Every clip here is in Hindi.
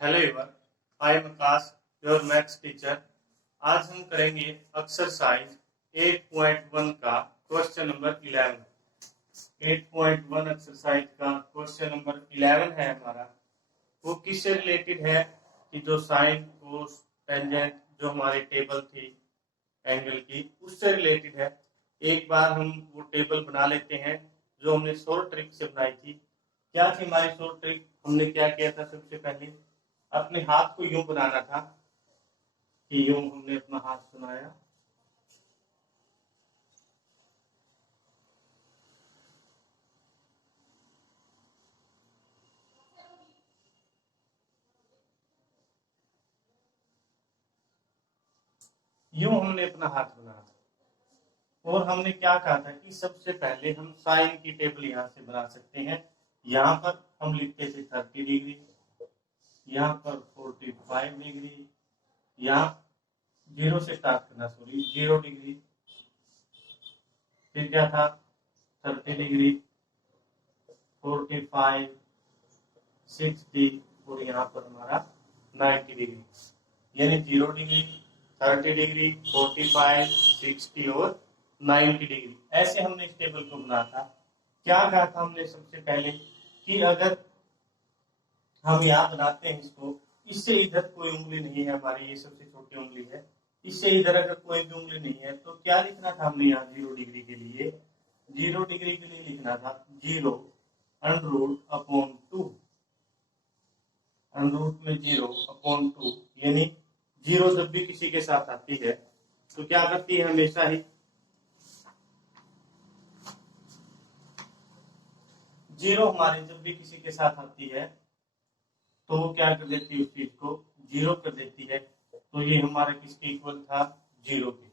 Hello ever, I am Akash, your maths teacher. आज हम करेंगे एक्सरसाइज 8.1 का क्वेश्चन नंबर 11। 8.1 एक्सरसाइज का क्वेश्चन नंबर 11 है हमारा। वो किससे रिलेटेड है कि जो साइन कोस टेंजेंट जो हमारी टेबल थी एंगल की उससे रिलेटेड है। एक बार हम वो टेबल बना लेते हैं जो हमने शॉर्ट ट्रिक से बनाई थी। क्या थी हमारी शॉर्ट ट्रिक? हमने क्या किया था? सबसे पहले अपने हाथ को यूं बनाना था कि यूं हमने अपना हाथ बनाया, यूं हमने अपना हाथ बनाया था। और हमने क्या कहा था कि सबसे पहले हम साइन की टेबल यहां से बना सकते हैं। यहां पर हम लिखते थे 30 डिग्री, यहाँ पर 45 डिग्री, यहाँ जीरो से स्टार्ट करना, सॉरी 0 डिग्री, फिर क्या था 30 डिग्री, 45, 60 और यहाँ पर हमारा 90 डिग्री, यानी 0 डिग्री, 30 डिग्री, 45, 60 और 90 डिग्री। ऐसे हमने इस टेबल को बनाया था। क्या कहा था हमने सबसे पहले कि अगर हम यहाँ बनाते हैं इसको, इससे इधर कोई उंगली नहीं है हमारी, ये सबसे छोटी उंगली है, इससे इधर अगर कोई भी उंगली नहीं है तो क्या लिखना था हमने यहाँ 0 डिग्री के लिए? 0 डिग्री के लिए लिखना था 0 अंडर अपॉन 2, अंडर में 0 अपॉन 2, यानी 0 जब भी किसी के साथ आती है तो क्या करती है हमेशा ही 0 हमारे जब भी किसी के साथ आती है तो वो क्या कर देती है, उस चीज को 0 कर देती है। तो ये हमारा किसके इक्वल था? 0 के।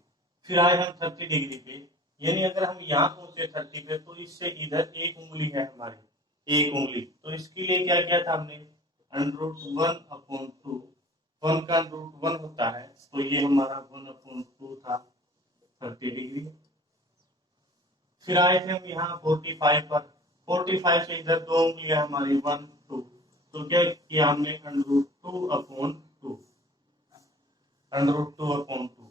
फिर आए हम 30 डिग्री पे, यानी अगर हम यहाँ पहुंचे 30 पे तो इससे इधर एक उंगली है हमारी, एक उंगली। तो इसके लिए क्या किया था हमने? √1 अपॉन 2, 1 का √1 होता है, तो ये हमारा 1 अपॉन 2 था 30 डिग्री। फिर आए थे हम यहाँ 45 पर, 45 से इधर दो उंगलियां हमारी 1 2, तो क्या किया हमने? √2 अपॉन 2, √2 अपॉन 2।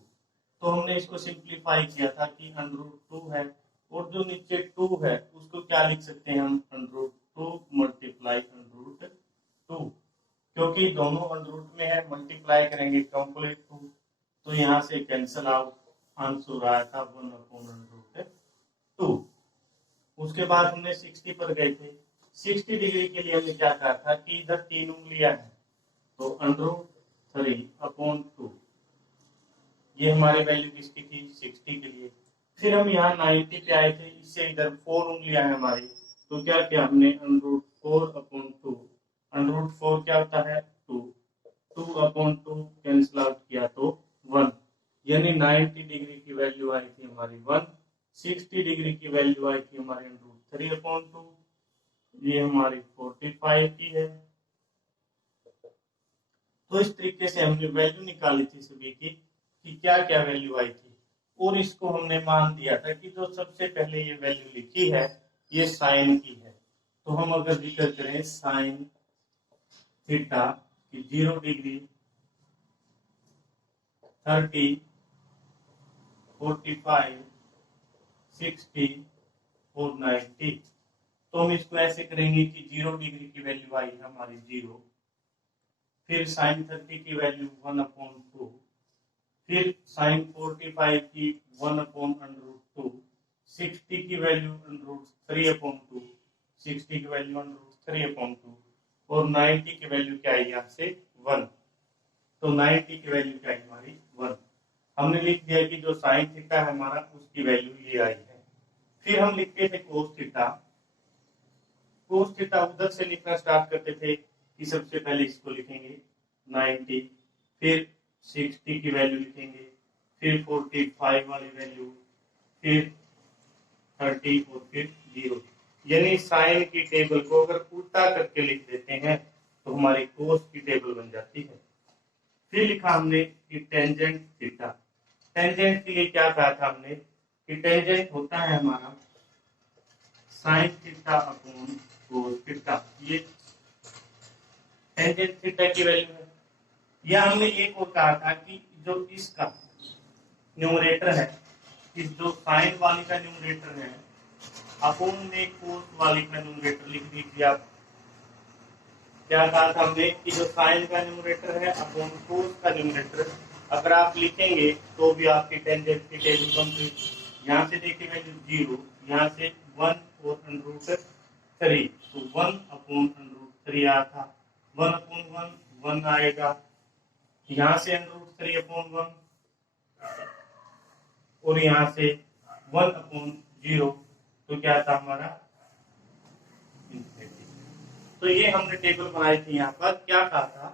तो हमने इसको सिंप्लीफाई किया था कि √2 है और जो नीचे 2 है उसको क्या लिख सकते हैं हम? √2 मल्टीप्लाई √2, क्योंकि दोनों अंडरूट में है, मल्टीप्लाई करेंगे कंप्लीट 2, तो यहाँ से कैंसल आउट, आंसर आया था 1 अपॉन √2। उसके बाद हमने 60 पर गए थे। 60 डिग्री के लिए हमने क्या कहा था कि इधर 3 उंगलियां हैं, तो √3 अपॉन 2, ये हमारी वैल्यू किसकी थी? 60 के लिए। फिर हम यहाँ 90 पे आए थे, इससे इधर 4 उंगलियां हैं हमारी, तो क्या किया हमने? √4 अपॉन 2, √4 क्या होता है? 2, 2 अपॉन 2 कैंसिल आउट किया तो 1, यानी 90 डिग्री की वैल्यू आई थी हमारी 1, 60 डिग्री की वैल्यू आई थी हमारी √3 अपॉन 2, ये हमारी 45 की है। तो इस तरीके से हमने वैल्यू निकाली थी सभी की कि क्या क्या वैल्यू आई थी, और इसको हमने मान दिया था कि जो सबसे पहले ये वैल्यू लिखी है ये साइन की है। तो हम अगर जिक्र करें साइन थीटा की 0 डिग्री, 30, 45, 60 और 90, तो हम इसको ऐसे करेंगे कि 0 डिग्री की वैल्यू आई हमारी 0, फिर साइन 30 की वैल्यू 1 अपॉन 2, फिर साइन 45 की 1 अपॉन √2, 60 की वैल्यू √3 अपॉन 2, 60 की वैल्यू √3 अपॉन 2, और 90 की वैल्यू क्या है यहाँ से? 1। तो 90 की वैल्यू क्या है हमारी? 1। हमने लिख दिया कि जो साइन थीटा है हमारा उसकी वैल्यू ये आई है। फिर हम लिखते थे कोस थीटा। कोस थीटा उधर से लिखना स्टार्ट करते थे कि सबसे पहले इसको लिखेंगे 90, फिर 60 की वैल्यू लिखेंगे, फिर 45 वाली वैल्यू, फिर 30 और फिर 0। यानी साइन की टेबल को अगर उल्टा करके लिख देते हैं तो हमारी कोस की टेबल बन जाती है। फिर लिखा हमने कि टेंजेंट थीटा। टेंजेंट के लिए क्या कहा था हमने कि टेंजेंट होता है हमारा sine theta upon cos theta. ये टेंजेंट थीटा की वैल्यू है। या हमने एक और कहा था कि जो इसका न्यूमरेटर है, इस जो साइन वाली का न्यूमरेटर है अपोन में कोस वाली का न्यूमरेटर लिख दीजिए आप। क्या कहा था हमने कि जो साइन का न्यूमरेटर है अपॉन कोस का न्यूमरेटर अगर आप लिखेंगे तो भी आपकी टेंजेंट की टेबल कंप्लीट। यहाँ से देखिए वैल्यू 0, यहाँ से 1 और √3, तो 1 अपॉन √3 आया था, 1 अपॉन 1 1 आएगा, यहाँ से √3 अपॉन 1 और यहाँ से 1 अपॉन 0, तो क्या था हमारा इंफिनिटी। तो ये हमने टेबल बनाई थी। यहाँ पर क्या कहा था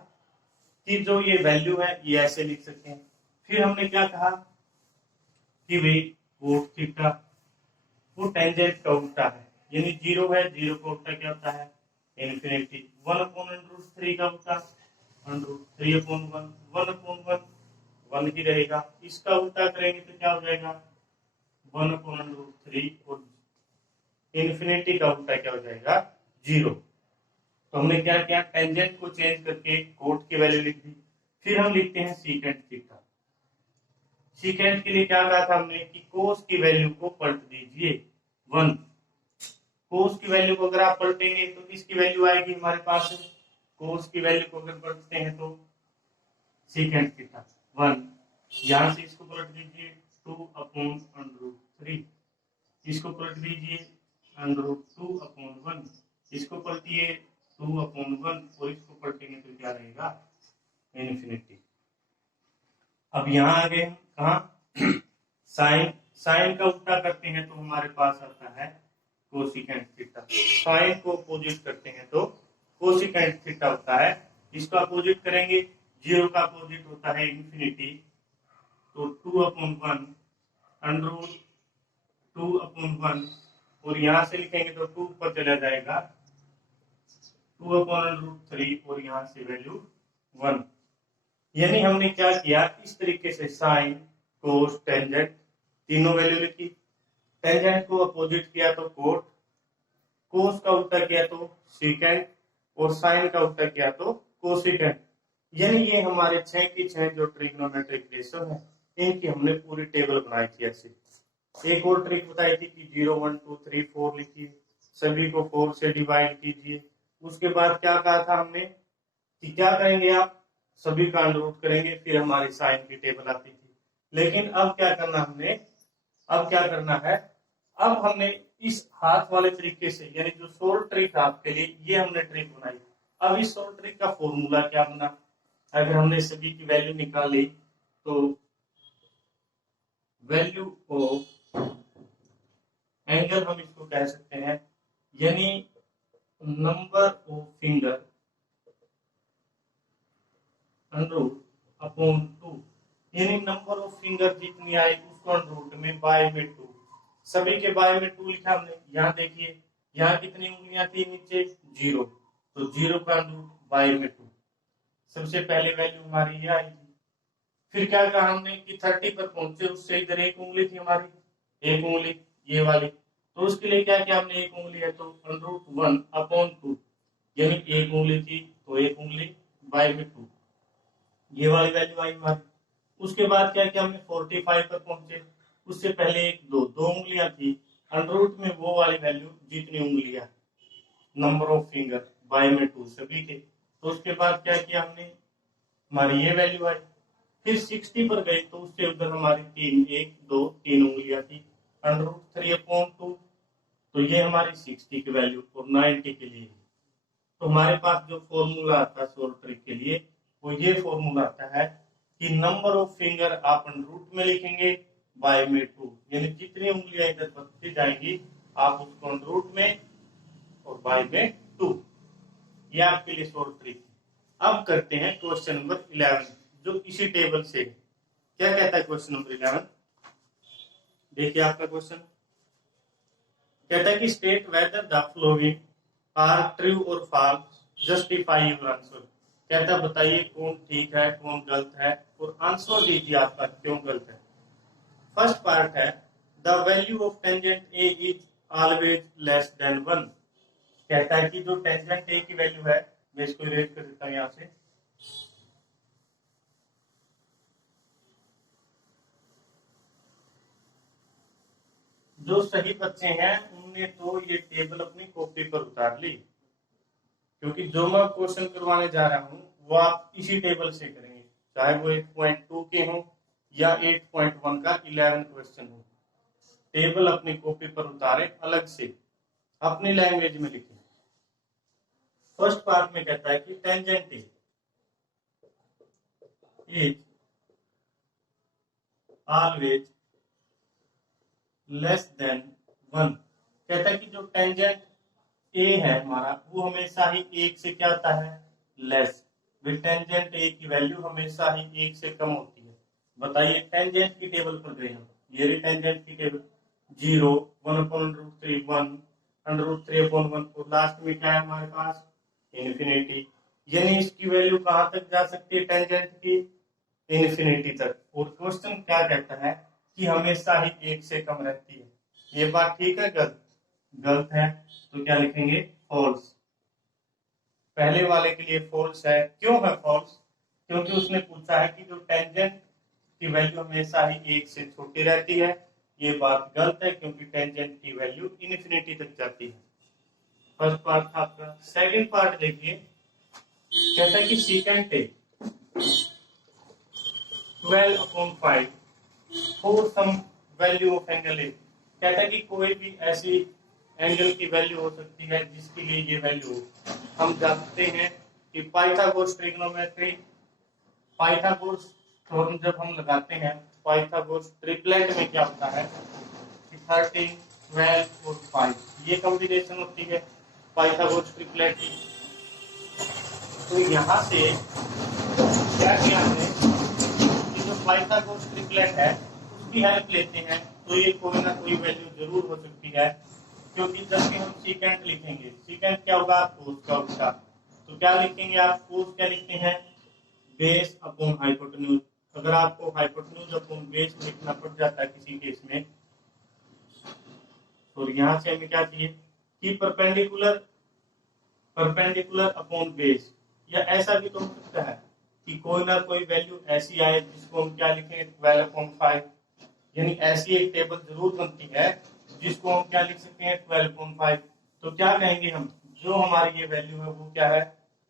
कि जो ये वैल्यू है ये ऐसे लिख सकते हैं। फिर हमने क्या कहा कि भाई कोट थीटा वो टेंजेंट का उल्टा है, यानी 0 है, 0 का उल्टा क्या होता है इंफिनिटी। 1 अपॉन √3 का उल्टा √3 अपॉन 1, 1 अपॉन 1 1 ही रहेगा। इसका उल्टा करेंगे तो क्या हो जाएगा 1 अपॉन √3 और इंफिनिटी का उल्टा क्या हो जाएगा 0। तो हमने क्या किया टेंजेंट को चेंज करके कोट की वैल्यू लिख दी। फिर हम लिखते हैं सीकेंट थीटा। सीकेंट के लिए क्या कहा था हमने कि कोस की वैल्यू को पलट दीजिए 1। कोस की वैल्यू को अगर आप पलटेंगे तो किसकी वैल्यू आएगी हमारे पास, कोस की वैल्यू को अगर पलटते हैं तो सीकेंट थीटा 1। यहां से इसको पलट दीजिए 2 अपॉन √3, इसको पलट दीजिए √2 अपॉन 1, इसको पलटिए 2 अपॉन 1 और इसको पलटेंगे तो क्या रहेगा इनफिनिटी। अब यहाँ आ गए कहा साइन, साइन का उल्टा करते हैं तो हमारे पास आता है कोसिकेंट थीटा। साइन को अपोजिट करते हैं तो कोसिकेंट थीटा होता है। इसका अपोजिट करेंगे 0 का अपोजिट होता है इनफिनिटी, तो 2 अपॉन 1 √2 अपॉन 1 और यहाँ से लिखेंगे तो 2 ऊपर चला जाएगा 2 अपॉन √3 और यहाँ से वैल्यू 1। यानी हमने क्या किया इस तरीके से साइन कोस टेंजेंट तीनों वैल्यू लिखी, टेंजेंट को अपोजिट किया तो कोट, कोस का उल्टा किया तो सीकेंट और साइन का उल्टा किया तो कोसिकेंट। यानी ये हमारे 6 की 6 जो ट्रिग्नोमेट्रिक रेशो है इनकी हमने पूरी टेबल बनाई थी ऐसे। एक और ट्रिक बताई थी कि 0 1 2 3 4 लिखिए, सभी को 4 से डिवाइड कीजिए। उसके बाद क्या कहा था हमने कि क्या करेंगे आप सभी का अंडररूट करेंगे, फिर हमारी साइन की टेबल आती थी। लेकिन अब क्या करना हमने, अब क्या करना है, अब हमने इस हाथ वाले तरीके से यानी जो सोल्व ट्रिक आपके लिए ये हमने ट्रिक बनाई। अब इस सोल्व ट्रिक का फॉर्मूला क्या बना, अगर हमने सभी की वैल्यू निकाली तो वैल्यू ऑफ एंगल हम इसको कह सकते हैं, यानी number of finger under root upon 2, यानी नंबर ऑफ फिंगर जितनी आई उसको अंडररूट में बाय में 2, सभी के बाय में 2 लिखा हमने। यहाँ देखिए यहाँ कितनी उंगलियां थी नीचे 0, तो 0 का अंडररूट बाय में 2, सबसे पहले वैल्यू हमारी ये आई थी। फिर क्या कहा हमने कि 30 पर पहुंचे उससे इधर एक उंगली थी हमारी, एक उंगली ये वाली, तो उसके लिए क्या किया हमने एक उंगली है तो √1 अपॉन 2, यानी एक उंगली थी तो एक उंगली बाय में 2, ये वाली वैल्यू आई हमारी। उसके बाद क्या किया हमने 45 पर पहुंचे, उससे पहले एक दो उंगलियां थी, अंडररूट में वो वाली वैल्यू जितनी उंगलियां नंबर ऑफ फिंगर बाय में 2 सभी के, तो उसके बाद क्या किया हमने हमारी ये वैल्यू आई। फिर 60 पर गए तो उससे उधर हमारी 3 उंगलियां थी, √3 अपॉन 2, तो ये हमारी 60 की वैल्यू और 90 के लिए। तो हमारे पास जो फॉर्मूला आता है सोल्व ट्रिक के लिए वो ये फॉर्मूला आता है कि नंबर ऑफ फिंगर आप रूट में लिखेंगे बाय में 2, यानी जितनी उंगलियां इधर बढ़ती जाएंगी आप उसको रूट में और बाय में 2। ये आपके लिए सोल्व ट्रिक। अब करते हैं क्वेश्चन नंबर 11 जो इसी टेबल से। क्या कहता है क्वेश्चन नंबर 11, देखिए आपका क्वेश्चन कहता है कि state whether the following are true और फॉल्स, जस्टिफाई योर आंसर। कहता है बताइए कौन ठीक है कौन गलत है और आंसर दीजिए आपका क्यों गलत है। फर्स्ट पार्ट है the value of tangent A is always less than 1। कहता है कि जो टेंजेंट ए की वैल्यू है मैं इसको इरेज कर देता हूँ यहाँ से। जो सही बच्चे हैं उनने तो ये टेबल अपनी कॉपी पर उतार ली, क्योंकि जो मैं क्वेश्चन करवाने जा रहा हूँ वो आप इसी टेबल से करेंगे, चाहे वो 8.2 के हो या 8.1 का 11 क्वेश्चन हो। टेबल अपनी कॉपी पर उतारे, अलग से अपनी लैंग्वेज में लिखें। फर्स्ट पार्ट में कहता है कि tangent is always less than 1। कहता है कि जो टेंजेंट ए है हमारा वो हमेशा ही 1 से क्या होता है, लेस। टेंजेंट ए की वैल्यू हमेशा ही 1 से कम होती है। बताइए, टेंजेंट की टेबल पर गए हम, ये रही टेंजेंट की टेबल, 0, 1/√3, 1, √3/1, और लास्ट में क्या है हमारे पास, इन्फिनिटी। यानी इसकी वैल्यू कहां तक जा सकती है टेंजेंट की, इन्फिनिटी तक। और क्वेश्चन क्या कहता है कि हमेशा ही 1 से कम रहती है। ये बात ठीक है, गलत? गलत है, तो क्या लिखेंगे, फॉल्स। पहले वाले के लिए फॉल्स है। क्यों है फॉल्स? क्योंकि उसने पूछा है कि जो टेंजेंट की वैल्यू हमेशा ही 1 से छोटी रहती है। ये बात गलत है, क्योंकि टेंजेंट की वैल्यू इन्फिनिटी तक जाती है। फर्स्ट पार्ट था आपका। सेकंड पार्ट देखिए, कहता है कि secant 12/5 for some value of angle A. कहता है कि कोई भी ऐसी एंगल की वैल्यू हो सकती है जिसके लिए ये वैल्यू, हम जानते हैं कि पाइथागोरस ट्रिग्नोमेट्री, पाइथागोरस थ्योरम जब हम लगाते हैं, पाइथागोरस ट्रिपलेट में क्या होता है कि 13, 12 और 5 ये कॉम्बिनेशन होती है पाइथागोरस ट्रिपलेट की। तो यहाँ से क्या किया हमने कि जो पाइथागोरस ट्रिपलेट है उसकी हेल्प लेते हैं, तो ये कोई ना कोई वैल्यू जरूर हो सकती है। क्योंकि जब भी हम सीकेंट लिखेंगे, सीकेंट क्या होगा, कोस का उल्टा। तो क्या लिखेंगे आप, कोस क्या लिखते हैं, बेस अपॉन हाइपोटेन्यूज। अगर आपको हाइपोटेन्यूज अपॉन बेस लिखना पड़ जाता है किसी केस में, तो यहाँ से हमें क्या चाहिए कि परपेंडिकुलर, परपेंडिकुलर अपॉन बेस। या ऐसा भी तो हो सकता है कि कोई ना कोई वैल्यू ऐसी आए जिसको हम क्या लिखें, 12/5। यानी ऐसी एक टेबल जरूर बनती है जिसको हम क्या लिख सकते हैं, 12/5। तो क्या कहेंगे हम, जो हमारी ये वैल्यू है वो क्या है,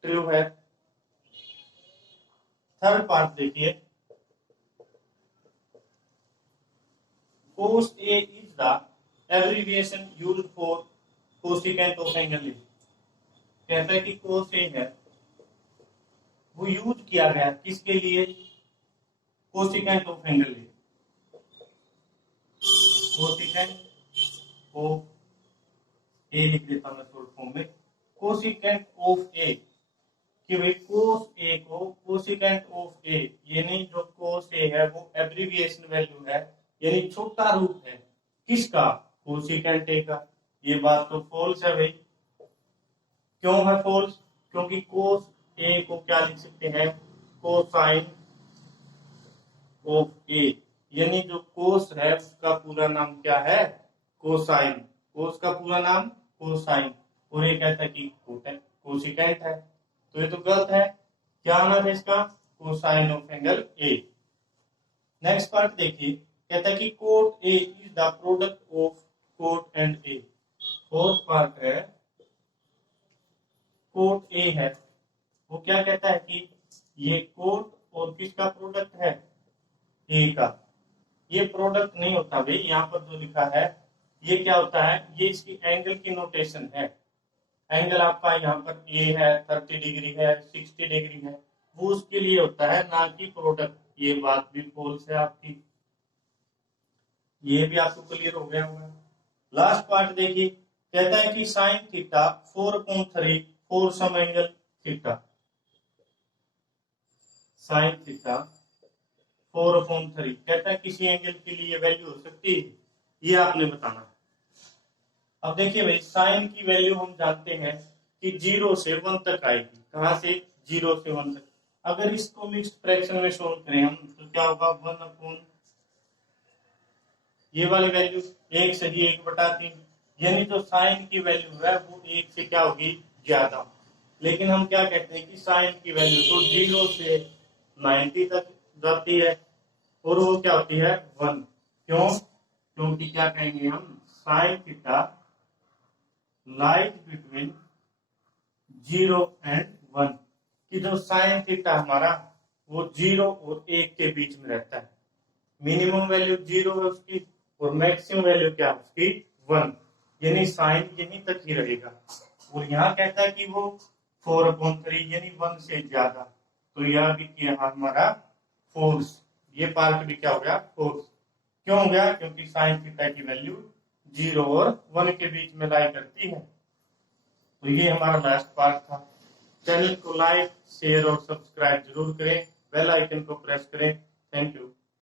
ट्रू है। थर्ड पार्ट देखिए, cos A is the abbreviation used for cosecant of angle A। कहता है कि cos A है वो यूज किया गया किसके लिए, cosecant of angle A. Cosecant of A लिख देता हूं मैं शॉर्ट फॉर्म में, कोसिकेंट ऑफ ए, कि भाई कोस ए को कोसिकेंट ऑफ ए, यानी जो कोस ए है वो एब्रिविएशन वैल्यू है, यानी छोटा रूप है किसका, कोसिकेंट ए का। ये बात तो फॉल्स है भाई। क्यों है फॉल्स? क्योंकि कोस ए को क्या लिख सकते हैं, कोसाइन ऑफ ए। यानी जो कोस है उसका पूरा नाम क्या है, कोसाइन। कोस का पूरा नाम कोसाइन, और ये कहता है कि कोसिकेंट है, तो ये तो गलत है। क्या नाम है इसका, cosine of angle A. Next part देखिए, कहता है कि cot A is the product of cot and A. Fourth part है, कोट ए है वो क्या कहता है कि ये कोट और किसका प्रोडक्ट है, ए का। ये प्रोडक्ट नहीं होता भाई, यहाँ पर जो लिखा है ये क्या होता है, ये इसकी एंगल की नोटेशन है। एंगल आपका यहाँ पर ए है, 30 डिग्री है, 60 डिग्री है, वो उसके लिए होता है, ना कि प्रोडक्ट। ये बात भी फॉल्स है आपकी। ये भी आपको क्लियर हो गया होगा। लास्ट पार्ट देखिए, कहता है कि sine theta 4/3 for some angle theta. Sine theta 4/3 कहता है किसी एंगल के लिए वैल्यू हो सकती है, ये आपने बताना है। अब देखिए भाई, साइन की वैल्यू हम जानते हैं कि 0 से 1 तक आएगी। कहां से, 0 से 1 तक। अगर इसको मिक्स्ड फ्रैक्शन में सोल्व करें हम, तो क्या होगा, 1/, ये वाली वैल्यू 1 सही 1/3। यानी जो साइन की वैल्यू है वो 1 से क्या होगी, ज्यादा। लेकिन हम क्या कहते हैं कि साइन की वैल्यू तो 0 से 90 तक जाती है और वो क्या होती है 1। क्यों? क्योंकि क्या कहेंगे हम, sine theta lies between 0 and 1, कि जो साइन थीटा हमारा वो 0 और 1 के बीच में रहता है। मिनिमम वैल्यू 0 है उसकी और मैक्सिमम वैल्यू क्या है उसकी 1, यानी साइन यहीं तक ही रहेगा। और यहाँ कहता है कि वो 4/3 यानी 1 से ज्यादा, तो यह भी किया हमारा फोर्स, ये पार्ट भी क्या हो गया फोर्स। क्यों हो गया? क्योंकि साइन थीटा की वैल्यू 0 और 1 के बीच में लाई करती है। तो ये हमारा लास्ट पार्ट था। चैनल को लाइक शेयर और सब्सक्राइब जरूर करें, बेल आइकन को प्रेस करें। Thank you.